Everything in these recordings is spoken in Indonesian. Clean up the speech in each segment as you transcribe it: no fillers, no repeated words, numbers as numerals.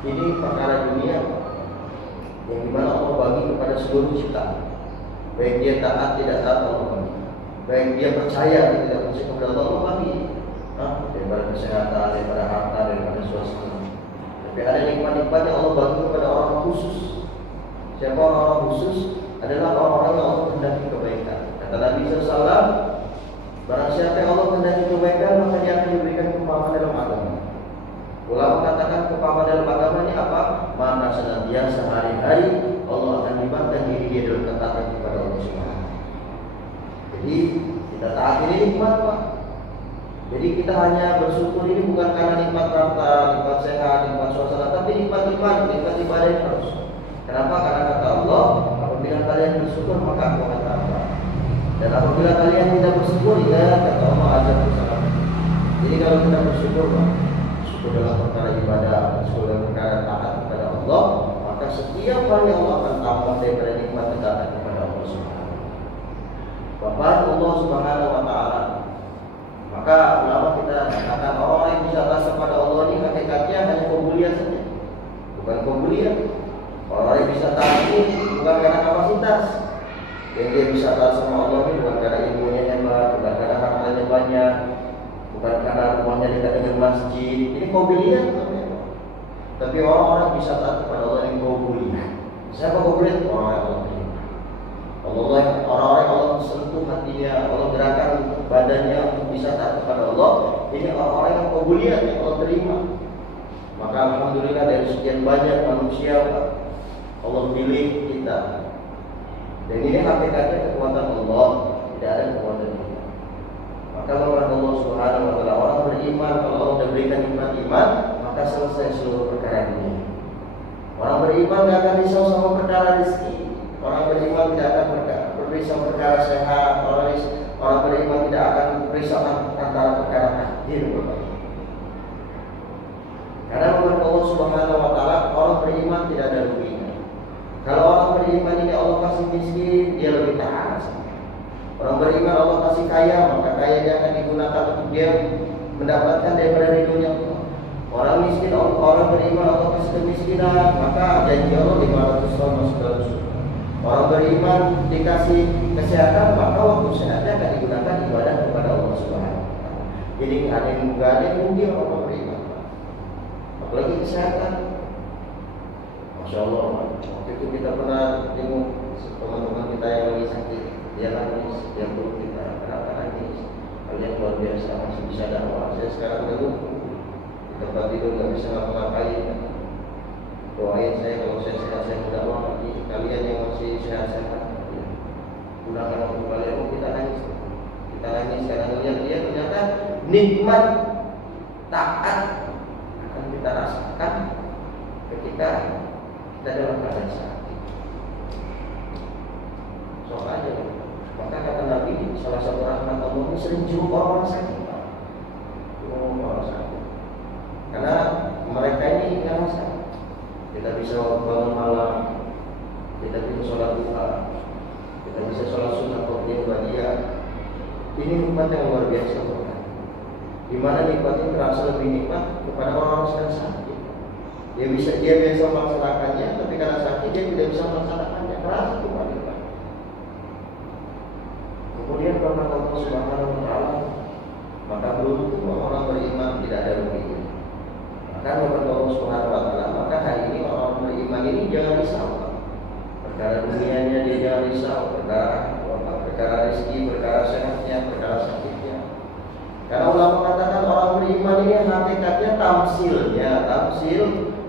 Ini perkara dunia yang dimana Allah bagi kepada seluruh ciptaan. Baik dia taat tidak taat Allah bagi, baik dia percaya tidak percaya kepada Allah bagi. Daripada kesehatan, daripada harta, daripada suasana. Tapi ada nikmat-nikmat yang Allah bagi kepada orang khusus. Siapa orang khusus? Adalah orang-orang yang Allah kehendaki kebaikan. Kata Nabi SAW, barang siapa yang Allah kehendaki kebaikan, maka dia akan diberikan kepahaman dalam agama. Ulama mengatakan kepahaman dalam agama ini apa? Maka senantiasa hari-hari Allah akan libatkan diri dia dalam ketaatan kepada Allah Subhanahu. Jadi kita taat ini nikmat, Pak. Jadi kita hanya bersyukur ini bukan karena nikmat harta, nikmat sehat, nikmat suasana, tapi nikmat iman, nikmat ibadah yang harus. Kenapa? Karena kata Allah, apabila kalian bersyukur maka aku akan tambah. Dan apabila kalian tidak bersyukur, ya kata Allah azab bersama. Jadi kalau kita bersyukur, syukur dalam perkara ibadah, syukur dalam perkara taat kepada Allah, maka setiap hari Allah akan tambah daripada nikmat ketaatan kepada Allah Subhanahu. Bapak Allah Subhanahu wa Ta'ala. Maka ulama kita katakan orang yang bisa taat kepada Allah ini hakikatnya hanya kebulian saja, bukan kebulian. Orang yang bisa taat ini bukan karena kapasitas. Yang dia bisa taat sama Allah ini bukan karena ilmunya hebat, bukan karena hartanya banyak, bukan karena rumahnya dekat dengan masjid. Ini kebulian. Tapi orang-orang bisa taat kepada Allah yang kebulian. Siapa kebulian? Orang yang Allah terima. Allah orang-orang yang Allah sentuh hatinya, Allah gerakan badannya untuk bisa taat kepada Allah. Ini orang-orang yang kebulian yang Allah terima. Maka alhamdulillah dari sekian banyak manusia Allah pilih kita. Dan ini hakikatnya kekuatan Allah, tidak ada kekuatan kita. Maka kalau Allah Subhanahu wa Ta'ala orang beriman, kalau Allah sudah berikan nikmat iman, maka selesai seluruh perkara ini. Orang beriman tidak akan risau sama perkara rezeki. Orang beriman tidak akan berrisau perkara sehat. Orang beriman tidak akan risau antara perkara takdir. Karena menurut Allah Subhanahu wa Ta'ala orang beriman tidak ada ruginya. Kalau orang beriman ini Allah kasih miskin, dia lebih taat. Orang beriman Allah kasih kaya, maka kaya dia akan digunakan untuk dia mendapatkan daripada ridhonya Allah. Orang miskin, orang beriman Allah kasih kemiskinan, maka janji Allah 500 tahun masuk dalam surga. Orang beriman dikasih kesehatan, maka waktu sehatnya akan digunakan ibadah kepada Allah Subhanahu wa Ta'ala. Jadi nggak ada yang rugi orang beriman. Apalagi kesehatan. Masya Allah. Waktu itu kita pernah tengok teman-teman kita yang lagi sakit, dia nangis, dia perlu kita kenapa nangis. Kalian luar biasa masih bisa dakwah. Saya sekarang dulu di tempat tidur nggak bisa ngapa-ngapain. Doain saya kalau saya sehat, saya mudah lagi. Kalian yang masih sehat-sehat, gunakan waktu kalian. Kita nangis karena melihat dia ternyata nikmat taat akan kita rasakan ketika kita dalam keadaan sakit. Soal aja. Maka kata Nabi, salah satu rahmat Allah ini sering jenguk orang sakit. Orang sakit. Karena mereka ini ngerasa kita bisa bangun malam, kita bisa sholat duha, kita bisa sholat sunnah qobliyah ba'diyah. Ini nikmat yang luar biasa, bukan? Di mana nikmat ini terasa lebih nikmat kepada orang-orang sedang sakit. Dia biasa melaksanakannya, tapi karena sakit dia tidak bisa melaksanakannya. Terasa cuma nikmat. Kemudian karena Allah Subhanahu wa Ta'ala, maka beruntung orang beriman tidak ada ruginya. Maka menurut Allah Subhanahu wa Ta'ala, maka hari ini orang beriman ini jangan risau. Perkara dunianya dia jangan risau, perkara rezeki, perkara sehatnya, perkara sakitnya. Karena ulama katakan orang beriman ini hakikatnya tamsil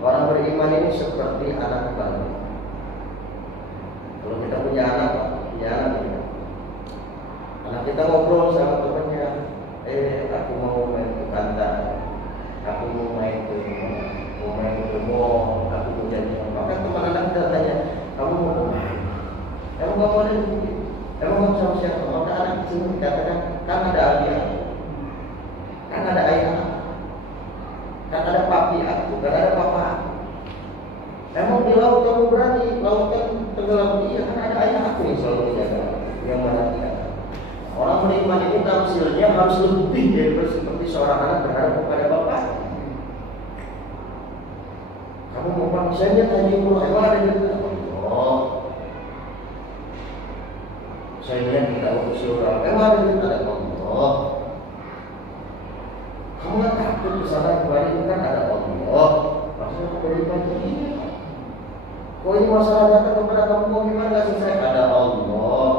orang beriman ini seperti anak bayi. Kalau kita punya anak kita ngobrol sama temannya, aku mau main ke pantai, aku mau main ke mall, aku mau jadi. Maka teman anak kita tanya, kamu mau kemana? Emang kamu ada duit? Emang kamu sama siapa? Maka anak kecil dikatakan, kan ada ayah, kan ada ayah, kan ada papi aku, kan ada papa. Emang di laut kamu berani? Laut kan tenggelam. Iya, kan ada ayah aku yang selalu menjaga, yang menantikan. Orang beriman ini tamsilnya harus lebih dari seperti seorang anak berharap kepada bapak. Kamu saya lihat haji umroh, emang ada di Allah. Saya lihat tidak utus orang, emang ada di Allah. Kamu nggak takut kesana kembali, kan ada Allah. Maksudnya beriman begini. Kok ini masalah datang kepada kamu, mau gimana nggak selesai? Ada Allah.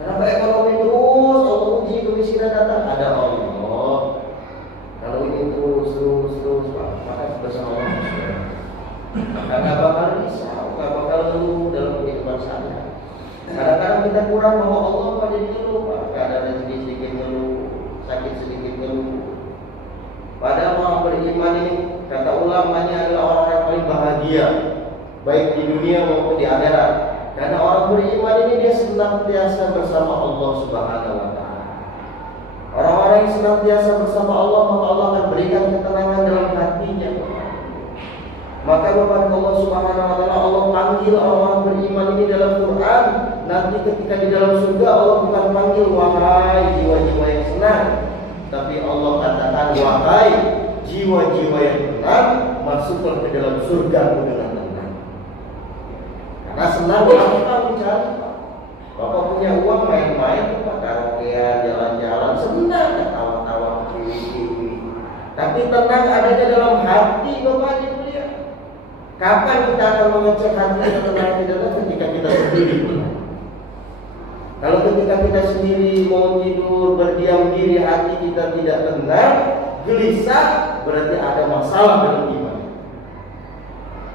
Kenapa ekonomi terus, Allah uji kemiskinan datang? Ada Allah. Kalau ini terus, maka bersama Allah. Maka nggak bakal risau, nggak bakal dulu dalam kehidupan saya. Kadang-kadang kita kurang bahwa Allah apa jadi dulu, Pak. Ada rezeki sedikit dulu, sakit sedikit dulu. Padahal orang beriman ini, kata ulamanya, adalah orang yang paling bahagia, baik di dunia maupun di akhirat. Karena orang beriman ini dia senantiasa bersama Allah Subhanahu wa Ta'ala. Orang-orang yang senantiasa bersama Allah, maka Allah akan berikan ketenangan dalam hatinya. Maka kepada Allah Subhanahu wa Ta'ala, Allah panggil orang-orang beriman ini dalam Quran. Nanti ketika di dalam surga, Allah bukan panggil wahai jiwa-jiwa yang senang, tapi Allah katakan wahai jiwa-jiwa yang tenang, masuklah ke dalam surga dengan tenang. Karena senang apa mencari, Pak. Bapak punya uang main-main, Pak, karaokean, jalan-jalan, senang, ketawa-tawa, kiwi-kiwi. Tapi tenang adanya dalam hati, Bapak Ibu ya. Kapan kita akan mengecek hati kita tenang tidak? Ketika kita sendiri. Kalau ketika kita sendiri mau tidur, berdiam diri, hati kita tidak tenang, gelisah, berarti ada masalah dalam iman.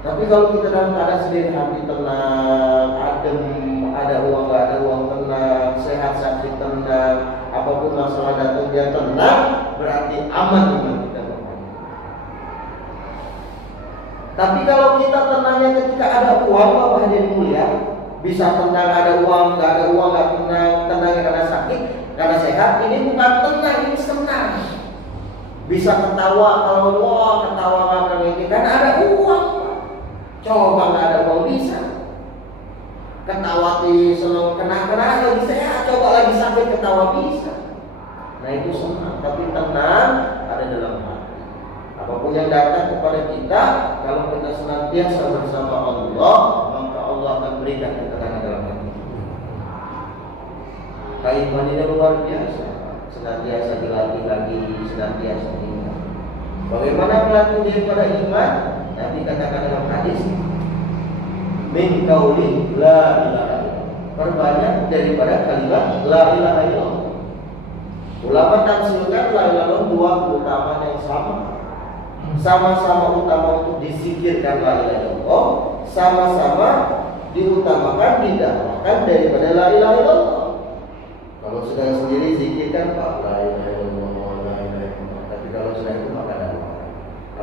Tapi kalau kita dalam keadaan sendiri, hati tenang, adem, ada uang nggak ada uang tenang, sehat sakit tenang, apapun masalah datang dia tenang, berarti aman iman kita. Tapi kalau kita tenangnya ketika ada uang, Bapak hadirin mulia, bisa tenang ada uang, nggak ada uang nggak tenang, tenangnya karena sakit, karena sehat, ini bukan tenang, ini senang. Bisa ketawa kalau wah ketawa karena ini, karena ada uang. Coba nggak ada uang bisa. Ketawa di senang kena lagi sehat, coba lagi sakit ketawa bisa. Nah itu senang, tapi tenang ada dalam hati. Apapun yang datang kepada kita, kalau kita senantiasa bersama Allah, maka Allah akan berikan ketenangan dalam hati. Keimanan ini luar biasa, senantiasa dilatih lagi, senantiasa diingat. Bagaimana melatih daripada iman? Nabi katakan dalam hadis, min qauli la ilaha illallah. Perbanyak daripada kalimat la ilaha illallah. Ulama tafsirkan la ilaha illallah dua keutamaan yang sama-sama utama untuk disikirkan la ilaha illallah, sama-sama diutamakan didakwakan daripada la ilaha illallah. Kalau sedang sendiri zikirkan Pak la ilaha illallah, la ilaha illallah. Tapi kalau sedang itu maka dakwakan.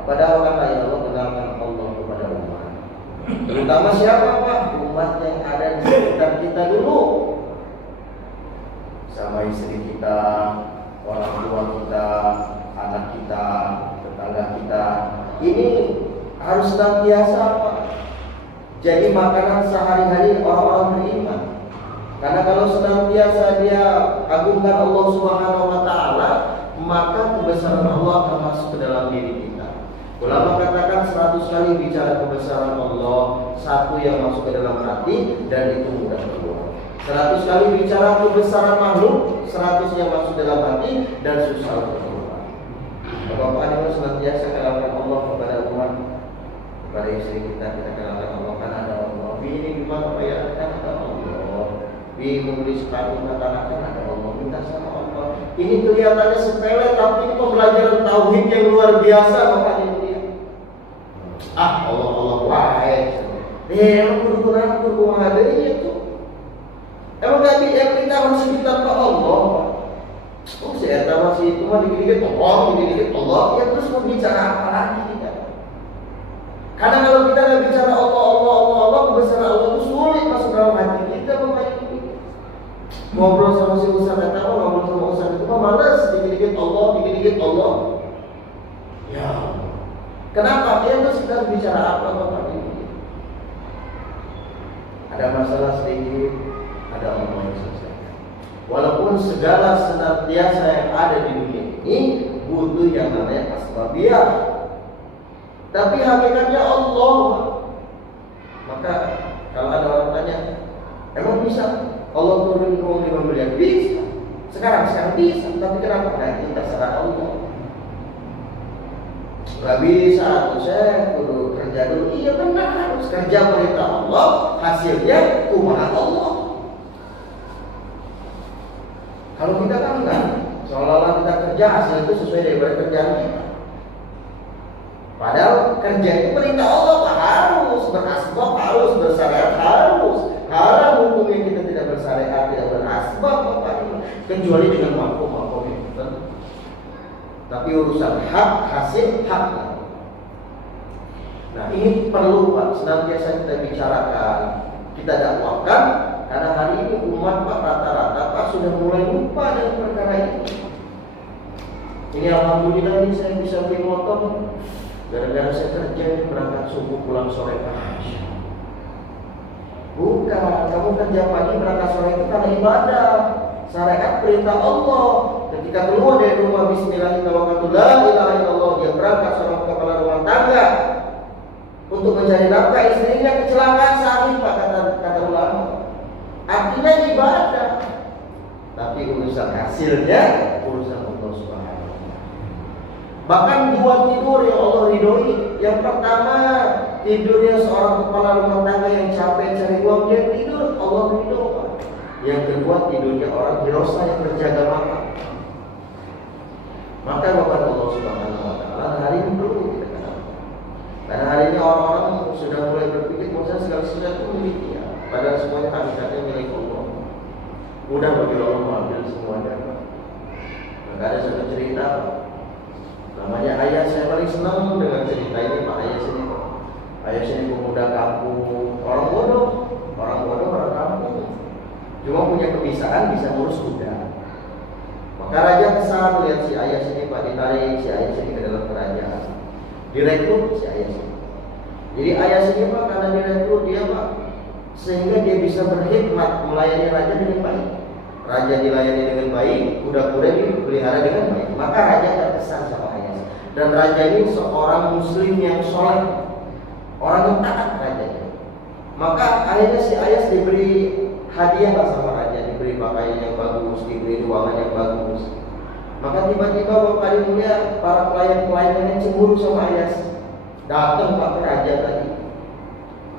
Padahal la ilaha illallah kenalkan Allah kepada umat. Terutama siapa Pak? Umat yang ada di sekitar kita dulu. Sama istri kita, orang tua kita, anak kita, tetangga kita. Ini harus senantiasa Pak jadi makanan sehari-hari orang-orang beriman. Karena kalau senantiasa dia agungkan Allah Subhanahu wa Ta'ala, maka kebesaran Allah akan masuk ke dalam diri kita. Ulama katakan 100 kali bicara kebesaran Allah, satu yang masuk ke dalam hati dan itu mudah keluar. 100 kali bicara kebesaran makhluk, 100 yang masuk dalam hati dan susah keluar. Bapak Ibu senantiasa kenalkan Allah kepada umat, kepada istri kita kenalkan Allah, kan ada Allah. Ini gimana Pak ya? Kan ada Allah. Di menulis sepatu katakan ada Allah, minta sama Allah. Ini kelihatannya sepele, tapi ini pembelajaran tauhid yang luar biasa Bapak Ibu. Allah wahai. Emang kudu ada itu. Emang kita masih minta ke Allah. Oh, saya masih itu mah dikit-dikit Allah, ya terus mau bicara apa lagi kita? Karena kalau kita nggak bicara Allah, kebesaran Allah itu sulit masuk dalam hati kita, Bapak Ibu. Ngobrol sama si Ustaz kata, ngobrol sama Ustaz itu mah malas, dikit-dikit Allah. Ya. Kenapa? Dia tuh sedang bicara apa Bapak Ibu? Ada masalah sedikit, ada Allah yang selesai. Walaupun segala senantiasa yang ada di dunia ini butuh yang namanya asbabiyah. Tapi hakikatnya Allah. Maka kalau ada orang tanya, emang bisa Allah turun uang 5 miliar? Bisa. Sekarang bisa. Tapi kenapa? Nah, itu terserah Allah. Gak bisa, saya kudu kerja dulu. Iya benar, harus kerja perintah Allah, hasilnya kumaha Allah. Kalau kita kan enggak, seolah-olah kita kerja hasil itu sesuai dari kerjaan kita. Padahal kerja itu perintah Allah, harus berasbab, harus bersyariat, harus haram hukumnya kita tidak bersyariat, tidak berasbab, kecuali dengan makom yang tertentu. Tapi urusan hak, hasil, hak. Nah ini perlu Pak, senantiasa kita bicarakan, kita dakwahkan, karena hari ini umat Pak rata-rata Pak sudah mulai lupa dengan perkara ini. Ini alhamdulillah ini saya bisa beli motor, gara-gara saya kerja berangkat subuh pulang sore pagi. Bukan, kamu kerja pagi berangkat sore itu karena ibadah. Syariat perintah Allah. Ketika keluar dari rumah bismillahirrahmanirrahim, la ilaha illallah, dia berangkat seorang kepala rumah tangga untuk mencari nafkah istrinya, kecelakaan sahih Pak, kata ulama. Artinya ibadah. Tapi urusan hasilnya urusan Allah Subhanahu wa taala. Bahkan 2 tidur yang Allah ridhoi. Yang pertama, tidurnya seorang kepala rumah tangga yang capek cari uang, dia tidur, Allah ridho. Yang kedua, tidurnya orang hirosa yang berjaga malam. Maka Bapak Allah Subhanahu wa taala hari ini perlu kita katakan. Karena hari ini orang-orang sudah mulai berpikir bahwa segala sesuatu milik dia, padahal semuanya hakikatnya milik Allah. Mudah bagi Allah mengambil semuanya. Maka ada satu cerita, namanya ayah, saya paling senang dengan cerita ini Pak. Ayah sini pemuda kampung, orang bodoh orang kampung, cuma punya kebiasaan bisa ngurus kuda. Maka raja kesal lihat si ayah sini Pak, ditarik si ayah sini ke dalam kerajaan, direkrut si ayah sini. Jadi ayah sini Pak, karena direkrut dia Pak, sehingga dia bisa berkhidmat melayani raja dengan baik. Raja dilayani dengan baik, kuda-kuda dipelihara dengan baik. Maka raja terkesan sama ayah. Dan raja ini seorang muslim yang soleh, orang yang taat rajanya. Maka akhirnya si ayah diberi hadiah lah sama raja, diberi pakaian yang bagus, diberi ruangan yang bagus. Maka tiba-tiba Bapak Ibu mulia, para pelayan-pelayan yang cemburu sama ayah, datang Pak ke raja tadi.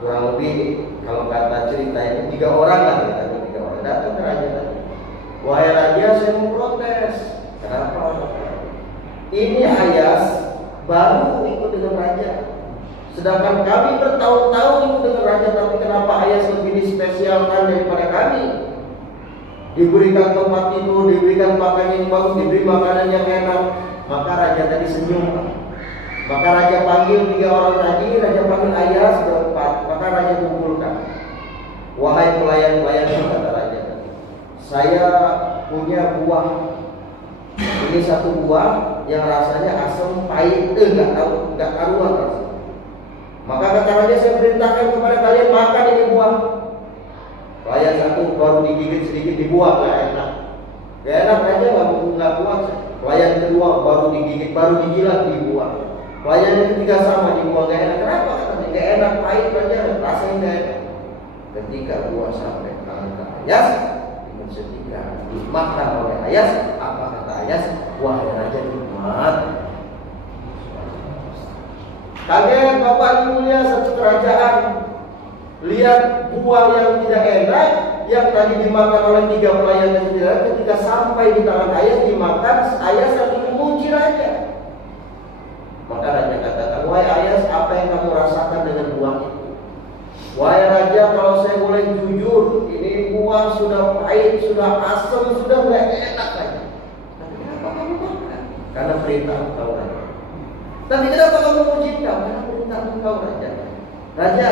Kurang lebih kalau kata cerita ini 3 orang lah, kita 3 orang datang ke raja tadi. Wahai raja, saya mau protes. Kenapa? Ini Ayas baru ikut dengan raja, sedangkan kami bertahun-tahun ikut dengan raja. Tapi kenapa Ayas lebih dispesialkan daripada kami? Diberikan tempat tidur, diberikan pakaian yang bagus, diberi makanan yang enak. Maka raja tadi senyum. Maka raja panggil 3 orang tadi, raja panggil Ayas berempat. Maka raja kumpulkan. Wahai pelayan-pelayan, kata raja, saya punya buah. Ini satu buah yang rasanya asam, pahit, enggak karuan rasanya. Maka kata raja, saya perintahkan kepada kalian makan ini buah. Pelayan satu baru digigit sedikit, dibuang, enggak enak. Enggak enak aja, enggak puas. Pelayan kedua baru digigit, baru dijilat, dibuang. Pelayan yang ketiga sama, dibuang, enggak enak. Kenapa? Katanya enggak enak, pahit aja, rasanya enggak enak. Ketika buah sampai tangan Ayas, setika dimakan oleh Ayas, apa kata Ayas? Wahai raja, nikmat. Kaget Bapak Ibu mulia, satu kerajaan lihat buah yang tidak enak yang tadi dimakan oleh 3 pelayan yang tidak, ketika sampai di tangan Ayas dimakan, Ayas sambil memuji raja. Maka raja katakan, wahai Ayas, apa yang kamu rasakan dengan buah itu? Wahai raja, kalau saya boleh jujur, ini buah sudah pahit, sudah asam, sudah tidak enak lagi. Tapi kenapa kamu makan? Karena perintah engkau raja. Tapi kenapa kamu mengujikan? Karena perintah engkau raja. Raja,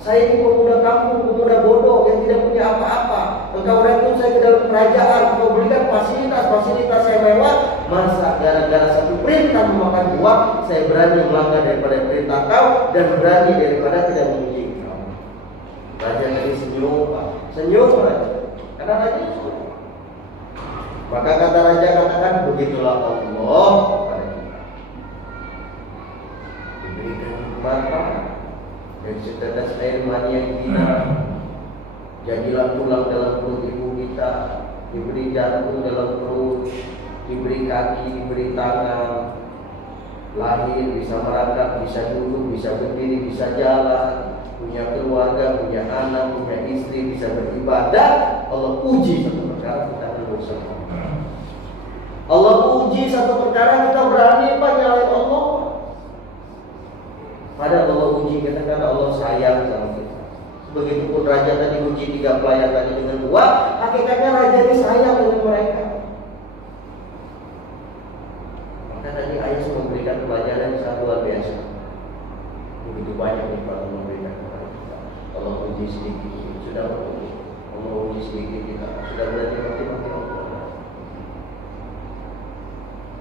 saya ini pemuda kampung, pemuda bodoh yang tidak punya apa-apa. Engkau rekrut saya ke dalam kerajaan, engkau berikan fasilitas yang mewah. Masa gara-gara satu perintah memakan buah, saya berani melanggar daripada perintah kau dan berani daripada tidak memuji. Raja tadi senyum raja, karena raja suka. Maka kata raja, katakan begitulah Allah pada kita. Diberikan manfaat, Dari setetes air mani yang hina, jadilah tulang dalam perut ibu kita, diberi jantung dalam perut, diberi kaki, diberi tangan, lahir, bisa merangkak, bisa duduk, bisa berdiri, bisa jalan, punya keluarga, punya anak, punya istri, bisa beribadah. Allah uji satu perkara, kita akan berusaha. Allah uji satu perkara, kita berani apa nyalain Allah. Padahal Allah uji kita karena Allah sayang sama kita. Begitupun raja tadi uji 3 pelayan tadi dengan uang, hakikatnya raja ini sayang dengan mereka. Maka tadi ayat memberikan pelajaran yang sangat luar biasa. Begitu banyak yang Allah memberikan kepada kita. Allah uji sedikit, sudah beruji. Allah uji sedikit kita, sudah berarti mati-mati Allah.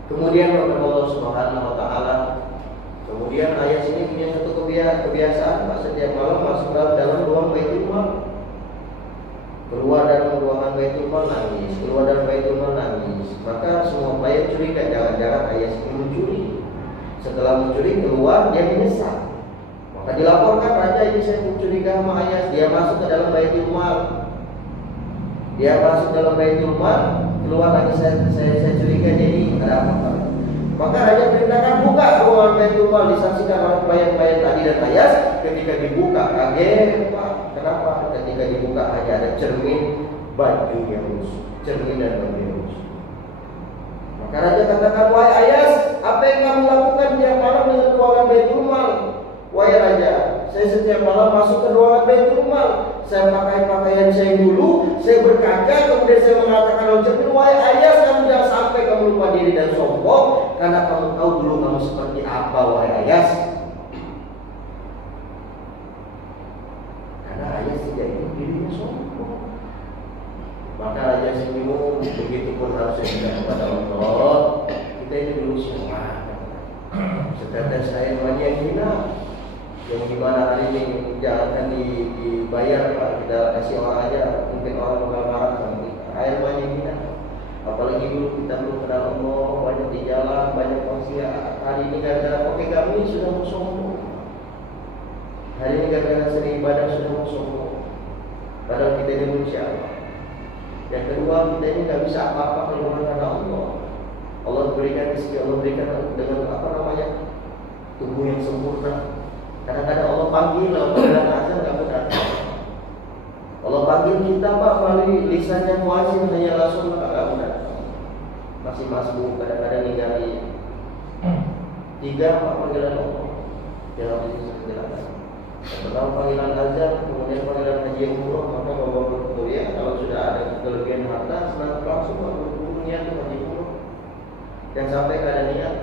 Kemudian Allah Subhanahu wa Ta'ala. Kemudian ayat ini punya satu kebiasaan, Pak, setiap malam masuk dalam ruang Baitul Mal. Keluar dari ruangan Baitul Mal nangis, keluar dari Baitul Mal nangis. Maka semua pelayan curiga, jangan-jangan ayat ini mencuri. Setelah mencuri keluar, dia menyesal. Maka dilaporkan, raja ini saya mencuriga sama ayat. Dia masuk ke dalam Baitul Mal. Dia masuk dalam Baitul Mal, keluar lagi saya curiga jadi ada apa? Maka raja perintahkan buka ruangan Baitul Mal, disaksikan oleh pelayan-pelayan tadi dan ayas. Ketika dibuka kaget, Pak. Kenapa? Ketika dibuka hanya ada cermin, baju yang rusak, cermin dan baju yang rusak. Maka raja katakan, wahai ayas, apa yang kamu lakukan tiap malam dengan ruangan Baitul Mal? Wahai raja, saya setiap malam masuk ke ruangan Baitul Mal. Saya pakai pakaian saya dulu, saya berkaca, kemudian saya mengatakan oleh cermin, wahai ayas, kamu jangan sampai kamu lupa diri dan sombong, karena kamu tahu dulu kamu seperti apa, wahai ayas. Karena ayas tidak ingin dirinya sombong. Maka raja senyum, begitupun harusnya kita kepada Allah. Kita ini dulu semua setetes air mani yang hina, yang dimana hari ini jangan akan dibayar, Pak. Kita kasih orang aja, mungkin orang bakal marah sama kita. Air mani yang hina. Apalagi dulu kita belum kenal Allah, banyak di jalan, banyak maksiat. Hari ini gara-gara pakai kami sudah mau sombong. Hari ini gara-gara sering ibadah sudah mau sombong. Padahal kita ini manusia. Yang kedua, kita ini tidak bisa apa-apa kalau bukan karena Allah. Allah berikan rezeki, Allah berikan dengan apa namanya, tubuh yang sempurna. Kadang-kadang Allah panggil, Allah bilang azan nggak benar. Allah panggil kita, Pak, melalui lisannya muazin hanya langsung nggak benar. Masih masbuk, kadang-kadang ninggali 3 Pak panggilan Allah. Dalam ini saya jelaskan. Yang pertama panggilan azan, kemudian panggilan haji umroh. Maka bapak berkuliah kalau sudah ada kelebihan harta, senang langsung berkumpul niat haji umroh. Dan sampai keadaan niat.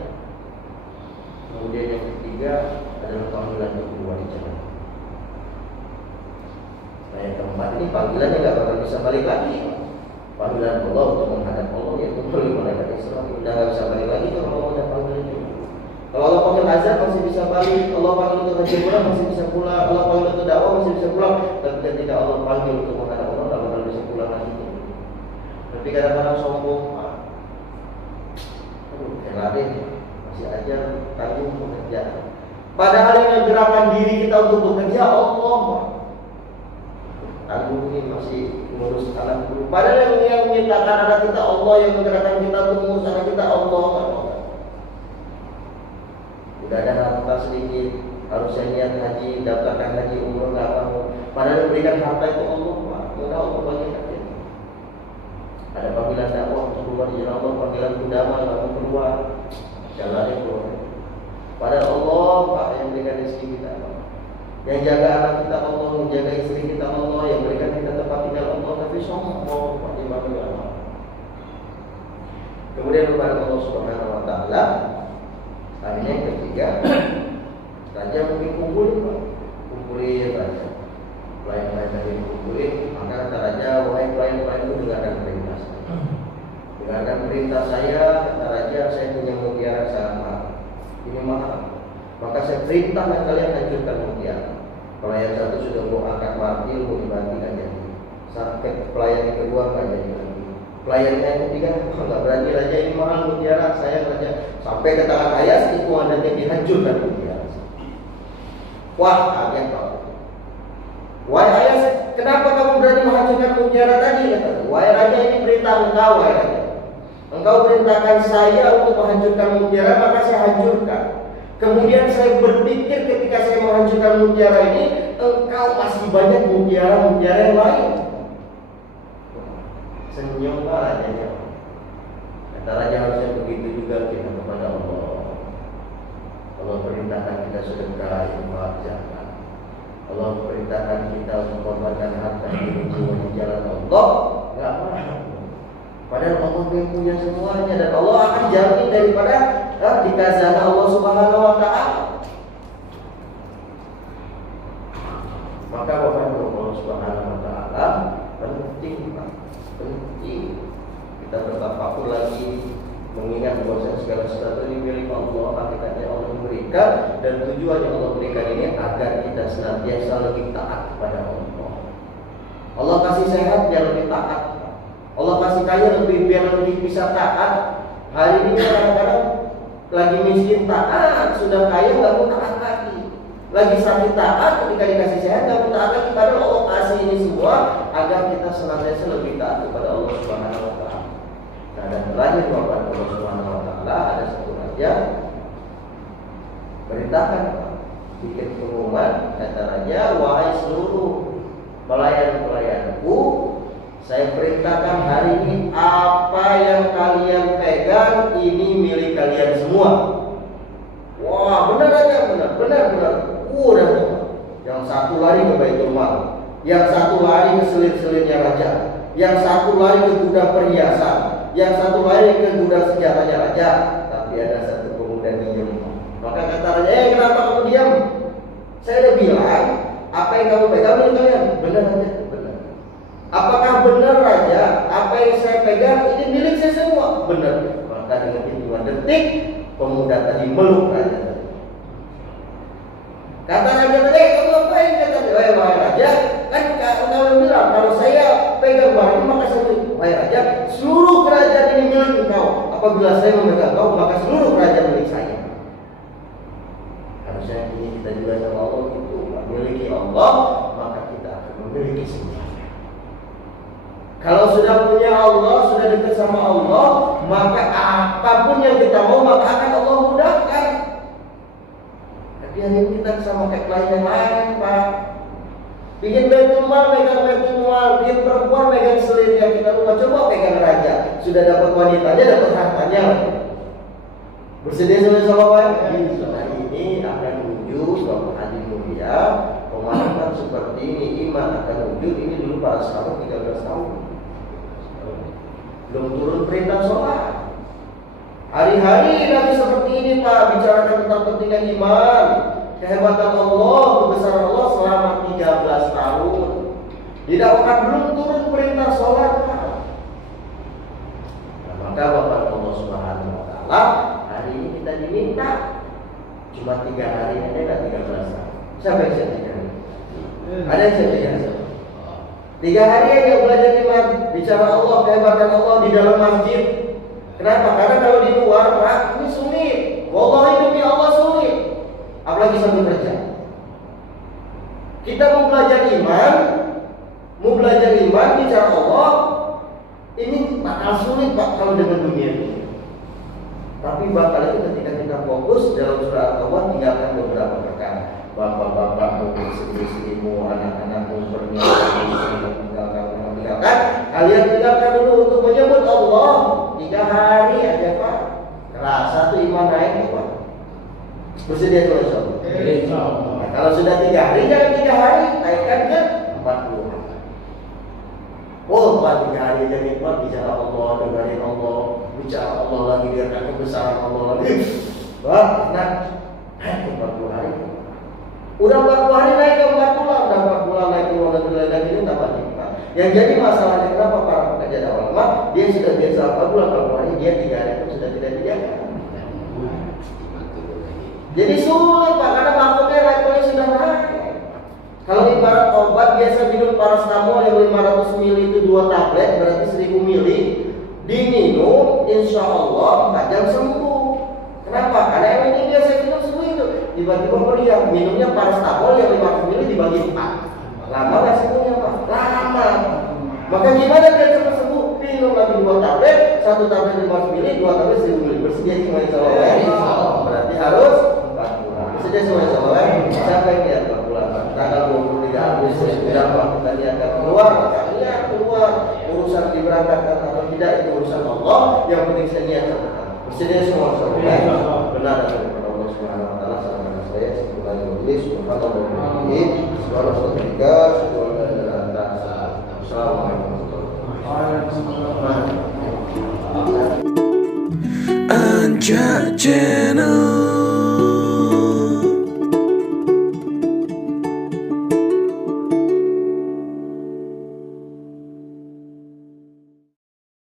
Kemudian yang ketiga adalah panggilan kedua di jalan. Nah, yang keempat ini panggilannya nggak bakal bisa balik lagi. Panggilan Allah untuk menghadap Allah, yaitu kembali malaikat Islam. Udah nggak bisa balik lagi kalau mau ada panggilan itu. Kalau Allah panggil azan masih bisa balik, Allah panggil untuk haji pulang masih bisa pulang, Allah panggil untuk dakwah masih bisa pulang. Tapi ketika Allah panggil untuk menghadap Allah, nggak bakal bisa pulang lagi. Tapi kadang-kadang sombong, aduh, masih aja tanggung bekerja. Padahal yang gerakan diri kita untuk bekerja Allah. Tanggung ini masih mengurus anak dulu. Padahal yang menciptakan anak kita Allah, yang menggerakkan kita untuk mengurus anak kita Allah. Udah ada harta sedikit, harusnya niat haji, daftarkan haji umroh nggak mau. Padahal berikan harta itu Allah, Pak. Mudah Allah bagi kita. Ada panggilan dakwah untuk keluar di jalan Allah, panggilan udama nggak mau keluar, jalannya keluar. Padahal Allah, Pak, yang berikan rezeki kita, Pak. Yang jaga anak kita Allah, yang jaga istri kita Allah, yang berikan kita tempat tinggal Allah, tapi sombong, Pak, di Allah. Kemudian kepada Allah Subhanahu wa Ta'ala. Akhirnya yang ketiga, raja mungkin kumpulin raja. Pelayan-pelayan tadi kumpulin, maka kata raja, wahai pelayan-pelayan itu dengarkan perintah saya. Dengarkan perintah saya, kata raja, saya punya mutiara sangat mahal. Ini mahal. Maka saya perintahkan kalian hancurkan mutiara. Pelayan satu sudah mau angkat martil, mau dibanting aja. Sampai pelayan yang kedua nggak jadi lagi. Pelayan yang ketiga nggak berani, raja ini mahal mutiara, saya raja. Sampai ke tangan ayas itu adanya dihancurkan mutiara. Wah, kaget Pak. Wahai ayah, kenapa kamu berani menghancurkan mutiara tadi? Wahai raja, ini perintah engkau, wahai raja. Engkau perintahkan saya untuk menghancurkan mutiara, maka saya hancurkan. Kemudian saya berpikir ketika saya menghancurkan mutiara ini, engkau masih banyak mutiara-mutiara yang lain. Senyum aja ya. Kata raja, harusnya begitu juga kita kepada Allah. Allah perintahkan kita sedekah, infak, zakat. Allah perintahkan kita untuk mengorbankan harta diri di jalan Allah, enggak mau. Padahal Allah yang punya semuanya, dan Allah akan jamin daripada di khazanah Allah Subhanahu wa taala. Maka Bapak Allah Subhanahu wa taala penting, Pak. Penting kita bertafakur lagi, mengingat bahwa segala sesuatu ini milik Allah, hakikatnya Allah memberikan, dan tujuannya Allah berikan ini agar kita senantiasa lebih taat kepada Allah. Allah kasih sehat biar lebih taat. Allah kasih kaya biar lebih bisa taat. Hari ini kadang-kadang lagi miskin taat, sudah kaya nggak mau taat lagi. Lagi sakit taat, ketika dikasih sehat nggak mau taat lagi. Padahal Allah kasih ini semua agar kita senantiasa lebih taat kepada Allah Subhanahu wa taala. Nah, dan terakhir kepada Allah Subhanahu wa taala ada satu raja perintahkan bikin pengumuman, kata raja, wahai seluruh pelayan-pelayanku, saya perintahkan hari ini apa yang kalian pegang ini milik kalian semua. Wah, benar aja, benar. Udah, yang satu lari ke Baitul Mal, yang satu lari ke selir-selirnya raja, yang satu lari ke gudang perhiasan, yang satu lari ke gudang senjatanya raja. Tapi ada satu pemuda diam. Maka kata raja, kenapa kamu diam? Saya udah bilang, apa yang kamu pegang milik kalian. Benar aja. Apakah benar raja, apa yang saya pegang ini milik saya semua? Benar. Maka dengan hitungan detik, pemuda tadi meluk raja tadi. Kata raja tadi, kamu ngapain? Kata wahai raja, kan kamu bilang kalau saya pegang barang ini maka saya milik. Wahai raja, seluruh kerajaan ini milik engkau. Apabila saya memegang kau, maka seluruh kerajaan milik saya. Harusnya ini kita juga sama Allah itu, memiliki Allah, maka kita akan memiliki semua. Kalau sudah punya Allah, sudah dekat sama Allah, maka apapun yang kita mau, maka akan Allah mudahkan. Tapi hari ini kita sama kayak klien yang lain, Pak. Bikin Baitul Mal, pegang Baitul Mal, bikin perempuan pegang selirnya, kita lupa coba pegang raja. Sudah dapat wanitanya, dapat hartanya. Bersedia sama Pak? Hari ini akan wujud Bapak Haji Mulia, pemahaman seperti ini, iman akan wujud. Ini dulu para sahabat 13 tahun. Belum turun perintah sholat. Hari-hari Nabi seperti ini Pak, bicarakan tentang pentingnya iman, kehebatan Allah, kebesaran Allah selama 13 tahun. Didakwakan belum turun perintah sholat Pak. Nah, maka Bapak Allah Subhanahu wa taala hari ini kita diminta cuma 3 hari aja, enggak 13 tahun. Siapa yang saya tiga hari? Ada yang saya tiga hari? 3 hari aja belajar iman, bicara Allah, kehebatan Allah di dalam masjid. Kenapa? Karena kalau di luar, Pak, ini sulit. Wallahi demi Allah sulit. Apalagi sambil kerja. Kita mau belajar iman, bicara Allah, ini bakal sulit Pak kalau dengan dunia ini. Tapi bakal itu ketika kita fokus dalam surah Al-Tawbah, tinggalkan beberapa perkara. Bapak-bapak, istri-istrimu, anak-anakmu, tinggalkan. Kalian tinggalkan dulu untuk menyebut Allah 3 hari aja Pak. Kerasa tuh iman naik Pak. Bersedia kalau insyaAllah. Nah, kalau sudah 3 hari, jangan 3 hari, naikkan ke 40 hari. Oh, 3 hari aja nikmat, bicara Allah, dengarin Allah, bicara Allah lagi, biarkan kebesaran Allah lagi. Wah, enak. 40 hari. Udah 40 hari naik ke 40, udah 40 naik ke 40 lagi ini tambah nikmat. Yang jadi masalahnya kenapa para pekerja dakwah dia sudah biasa 40 hari, dia 3 hari itu sudah tidak dijaga. Jadi sulit Pak, karena maksudnya levelnya sudah naik. Kalau ibarat obat biasa minum paracetamol yang 500 ml itu 2 tablet, berarti 1000 ml. Diminum, insya Allah 4 jam sembuh. Kenapa? Karena yang ini biasa minum sembuh itu. tiba-tiba meriang, minumnya paracetamol yang 500 ml dibagi 4. Lama nggak sembuhnya Pak? Lama. Maka gimana biar cepat sembuh? Minum lagi 2 tablet, 1 tablet 500 ml, 2 tablet 1000 ml. Bersedia semua insyaallah. Berarti harus 4 bulan. Bersedia semua insyaallah. Siapa yang niat 4 bulan? Tanggal 23 Agustus berapa kita niatkan keluar? Niat keluar. Urusan diberangkatkan atau tidak itu urusan Allah. Yang penting saya niat sedekah. Bersedia semua insyaallah. Benar daripada Allah Subhanahu wa taala sama saya sebagai majelis subhanallah wa bihamdihi subhanallah wa bihamdihi subhanallah wa bihamdihi. Assalamualaikum warahmatullahi wabarakatuh. Anja Channel.